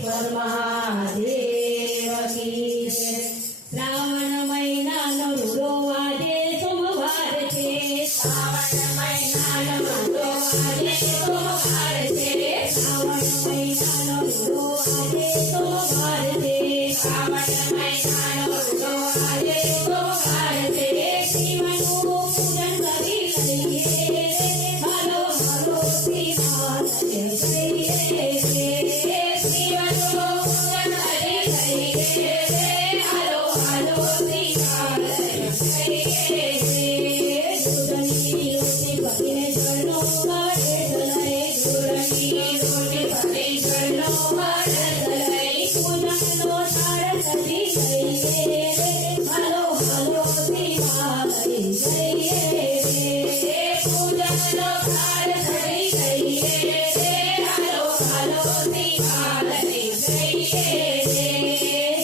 સિદ્ધેશ્વર મહાદેવ કી જય. શ્રાવણ મહિનાનો રૂડો આજે સોમવાર છે. શ્રાવણ મહિનાનો રૂડો આજે સોમવાર છે. શ્રાવણ મહિનાનો રૂડો આજે સોમવાર છે. શ્રાવણ મહિનાનો રૂડો આજે સોમવાર છે. શિવનું પૂજન કરી લઈએ. હલો હલો શિવા જય જય જય. શિવનું પૂજન કરી લઈએ. હલો હલો શિવા જય જય જય. દૂધની રોટી પકીને જળનો વાડે ધરાય. દૂધની રોટી પકડી જળનો વાડે ધરાય. પૂજનનો થાળ સજી લઈએ. હલો હલો શિવા જય જય જય. પૂજનનો થાળ સજી લઈએ. હલો હલો શિવા જય જય જય.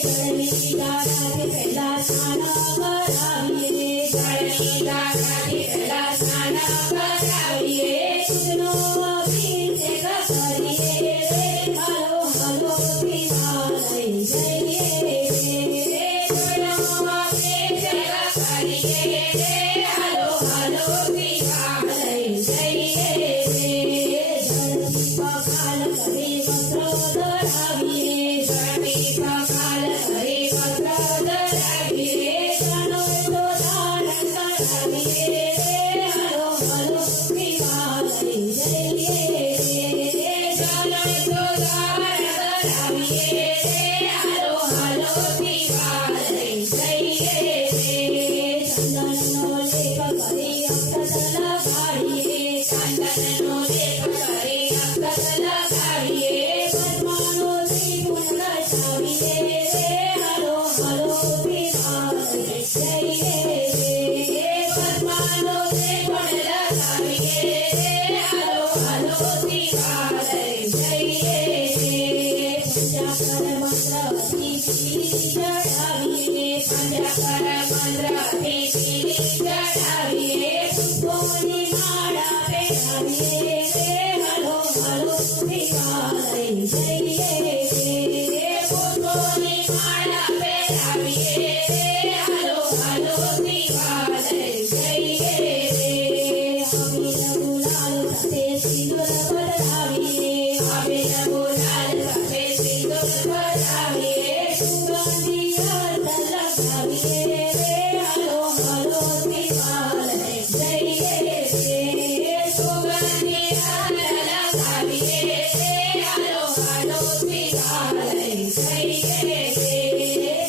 જળની દાદાથી પહેલા સ્નાન કરાવીએ. જળની દાદાથી પહેલા સ્નાન કરાવીએ. દૂધનો અભિષેક કરીએ. હલો હલો શિવા જય જય જય. દૂધનો અભિષેક કરીએ. હલો હલો શિવા જય જય જય. જળથી પખાલ કરી વસ્ત્ર ધરાવીએ. જળથી પખાલ કરી વસ્ત્ર ધરાવીએ. જળનો તો દાન કરાવીએ. હલો હલો શિવા જય જય જય. જળનો તો દાન કરાવીએ. હલો હલો શિવા જય જય જય. ચંદનનો લેપ કરી અક્ષત લગાડીએ. ચંદનનો લેપ કરી અક્ષત લગાડીએ. પદ્માનો ત્રિગુણ રચાવીએ. હલો હલો શિવા જય જય જય. પદ્માનો ત્રિગુણ લગાવીએ. હલો હલો શિવા જય જય જય. પંચાક્ષર મંત્રથી પીલી ચડાવીએ. પંચાક્ષર મંત્રથી પીલી ચડાવીએ. પુષ્પોની માળા પહેરાવીએ. હલો હલો શિવા જય જય જય. પુષ્પોની માળા પહેરાવીએ. હલો હલો શિવા જય જય જય. અબીલ ગુલાલ સાથે સિંદૂર ભરાવીએ. અબીલ ગુલાલ સાથે સિંદૂર ભરાવીએ. સુગંધી અર્ધ લગાવીએ. હલો હલો શિવા જય જય જય. સુગંધી અર્ધ લગાવીએ. હલો હલો શિવા જય જય જય.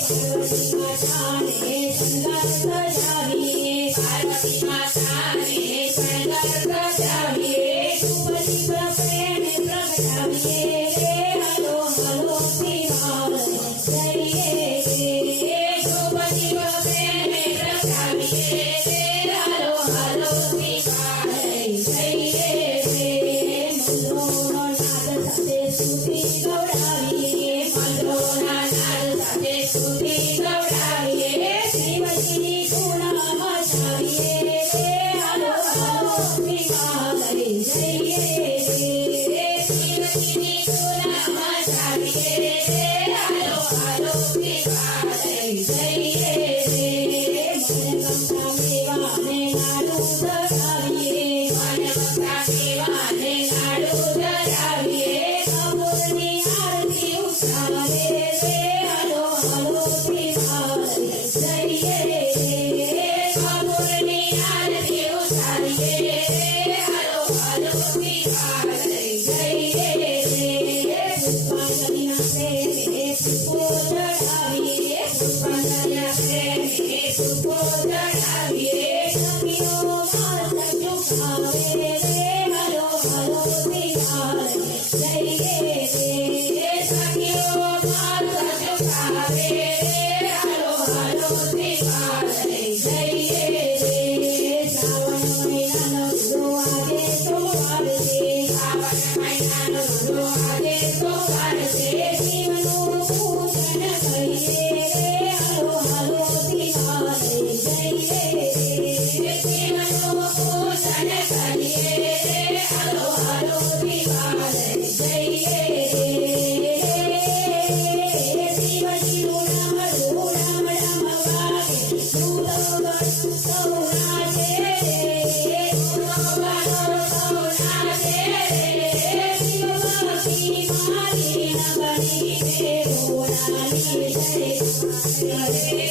પાર્વતી માતાને શણગાર સજાવીએ. પાર્વતી માતાને શણગાર સજાવીએ. ધૂપદીપ પ્રેમે પ્રગટાવીએ. હલો હલો શિવા જય જય જય. ધૂપદીપ પ્રેમે પ્રગટાવીએ. હલો હલો શિવા જય જય જય. મંત્રોનો નાદ સાથે સ્તુતિ ગવડાવીએ. મંત્રોના નાદ સાથે સ્તુતિ ગવડાવીએ. શિવજીની ગુણ મચાવીએ. હલો હલો શિવા જય જય જય. શિવજીની ગુણ મચાવીએ. હલો હલો શિવા જય જય જય. મનગમતા મેવાને લાડુ ધરાવીએ. મનગમતા મેવાને લાડુ ધરાવીએ. કપૂરની આરતી ઉતારે. હલો હલો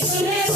હરે